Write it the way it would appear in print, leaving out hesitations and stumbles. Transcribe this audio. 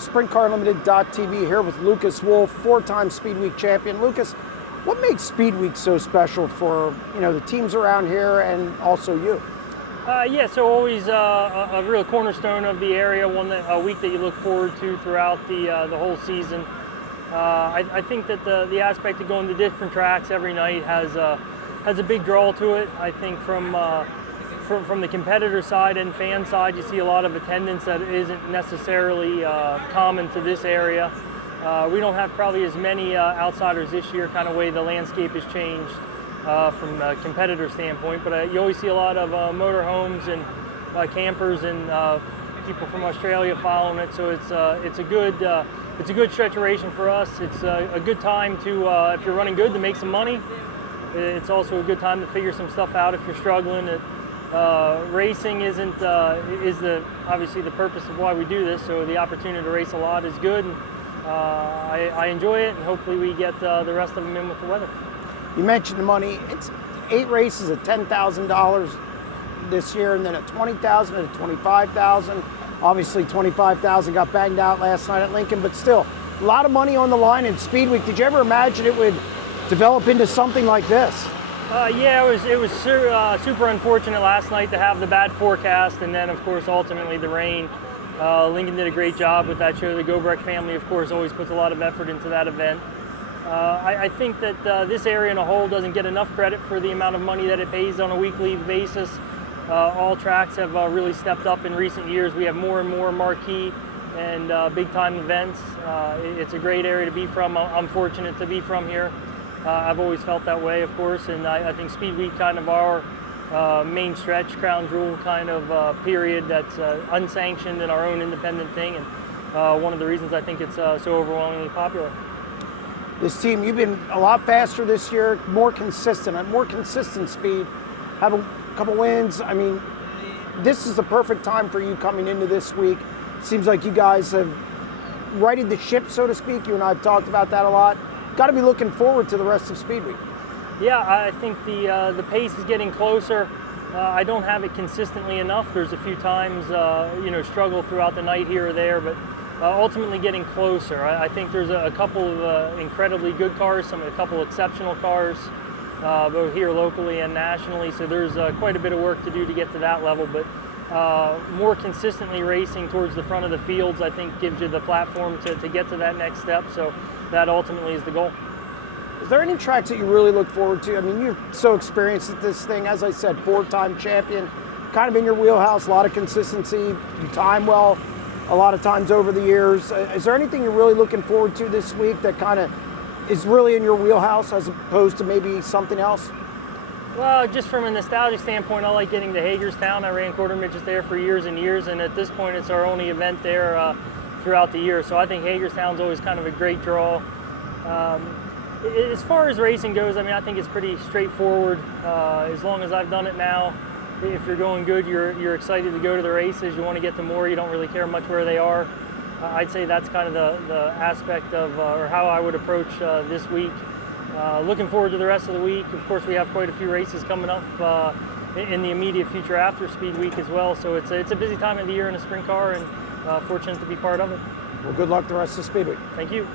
SprintCarLimited.tv here with Lucas Wolfe, four-time Speedweek champion. Lucas, what makes Speedweek so special for the teams around here and also you? Yeah, so always a real cornerstone of the area, a week that you look forward to throughout the whole season. I think that the aspect of going to different tracks every night has a big draw to it. I think from the competitor side and fan side, you see a lot of attendance that isn't necessarily common to this area. We don't have probably as many outsiders this year, kind of way the landscape has changed from a competitor standpoint, but you always see a lot of motorhomes and campers and people from Australia following it, so it's a good stretch of racing for us. It's a good time to, if you're running good, to make some money. It's also a good time to figure some stuff out if you're struggling. Racing is obviously the purpose of why we do this, so the opportunity to race a lot is good. And, I enjoy it, and hopefully we get the rest of them in with the weather. You mentioned the money. It's 8 races at $10,000 this year, and then at $20,000 and at $25,000. Obviously, $25,000 got banged out last night at Lincoln, but still, a lot of money on the line in Speedweek. Did you ever imagine it would develop into something like this? Yeah, it was super unfortunate last night to have the bad forecast, and then, of course, ultimately the rain. Lincoln did a great job with that show. The Gobrek family, of course, always puts a lot of effort into that event. I think that this area in a whole doesn't get enough credit for the amount of money that it pays on a weekly basis. All tracks have really stepped up in recent years. We have more and more marquee and big-time events. It's a great area to be from. I'm fortunate to be from here. I've always felt that way, of course, and I think Speedweek, kind of our main stretch, crown jewel kind of period that's unsanctioned and our own independent thing, and one of the reasons I think it's so overwhelmingly popular. This team, you've been a lot faster this year, more consistent, at more consistent speed, have a couple wins. I mean, this is the perfect time for you coming into this week. Seems like you guys have righted the ship, so to speak. You and I have talked about that a lot. Got to be looking forward to the rest of Speedweek. Yeah, I think the pace is getting closer. I don't have it consistently enough. There's a few times, struggle throughout the night here or there, but ultimately getting closer. I think there's a couple of incredibly good cars, a couple exceptional cars, both here locally and nationally. So there's quite a bit of work to do to get to that level, but more consistently racing towards the front of the fields, I think, gives you the platform to get to that next step. So that ultimately is the goal. Is there any tracks that you really look forward to? I mean, you're so experienced at this thing. As I said, four-time champion, kind of in your wheelhouse, a lot of consistency, you time well a lot of times over the years. Is there anything you're really looking forward to this week that kind of is really in your wheelhouse as opposed to maybe something else? Well, just from a nostalgic standpoint, I like getting to Hagerstown. I ran quarter midgets there for years and years, and at this point it's our only event there throughout the year. So I think Hagerstown's always kind of a great draw. As far as racing goes, I mean, I think it's pretty straightforward. As long as I've done it now, if you're going good, you're excited to go to the races. You want to get to more. You don't really care much where they are. I'd say that's kind of the aspect of or how I would approach this week. Looking forward to the rest of the week. Of course, we have quite a few races coming up in the immediate future after Speed Week as well. So it's a busy time of the year in a sprint car, and fortunate to be part of it. Well, good luck the rest of Speed Week. Thank you.